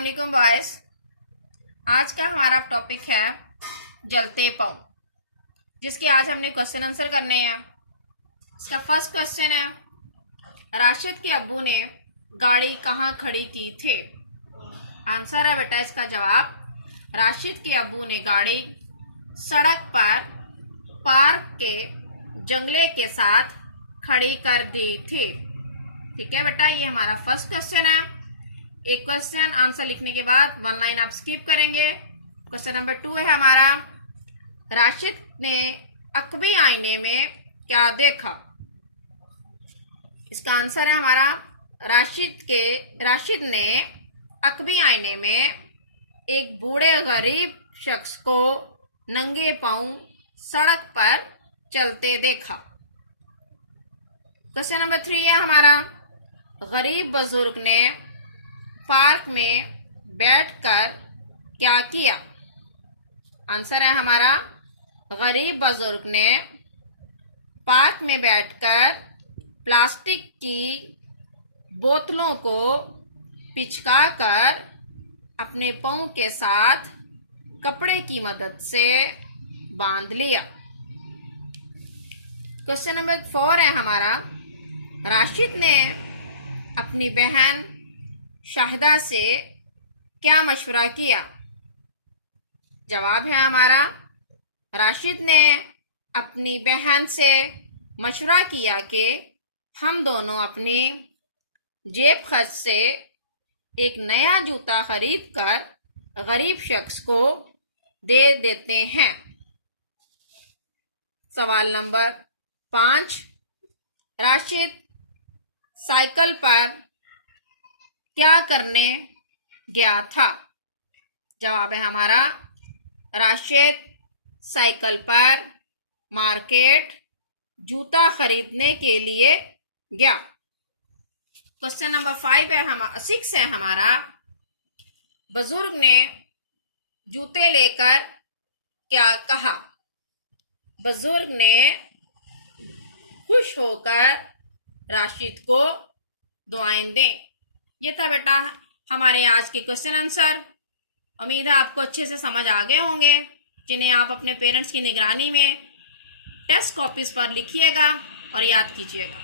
अस्सलामुअलैकुम बॉयज। आज का हमारा टॉपिक है जलते पाँव, जिसके आज हमने क्वेश्चन आंसर करने हैं। इसका फर्स्ट क्वेश्चन है, राशिद के अब्बू ने गाड़ी कहाँ खड़ी की थे। आंसर है बेटा इसका जवाब, राशिद के अब्बू ने गाड़ी सड़क पर पार्क के जंगले के साथ खड़ी कर दी थी। ठीक है बेटा, ये हमारा फर्स्ट क्वेश्चन है। एक क्वेश्चन आंसर लिखने के बाद वन लाइन आप स्किप करेंगे। क्वेश्चन नंबर 2 है हमारा, राशिद ने अकबी आईने में क्या देखा। इसका आंसर है हमारा, राशिद ने अकबी आईने में एक बूढ़े गरीब शख्स को नंगे पांव सड़क पर चलते देखा। क्वेश्चन नंबर 3 है हमारा, गरीब बुजुर्ग ने पार्क में बैठकर क्या किया। आंसर है हमारा, गरीब बुजुर्ग ने पार्क में बैठकर प्लास्टिक की बोतलों को पिचकाकर अपने पांव के साथ कपड़े की मदद से बांध लिया। क्वेश्चन नंबर 4 है हमारा, राशिद ने अपनी बहन शाहिदा से क्या मशवरा किया। जवाब है हमारा, राशिद ने अपनी बहन से मशवरा किया कि हम दोनों अपनी जेब खर्च से एक नया जूता खरीद कर गरीब शख्स को दे देते हैं। सवाल नंबर 5, राशिद साइकिल पर क्या करने गया था। जवाब है हमारा, राशिद साइकिल पर मार्केट जूता खरीदने के लिए गया। क्वेश्चन नंबर 6 है हमारा, बुजुर्ग ने जूते लेकर क्या कहा। बुजुर्ग ने खुश होकर राशिद को दुआएं दें। ये था बेटा हमारे आज के क्वेश्चन आंसर। उम्मीद है आपको अच्छे से समझ आ गए होंगे, जिन्हें आप अपने पेरेंट्स की निगरानी में टेस्ट कॉपीज पर लिखिएगा और याद कीजिएगा।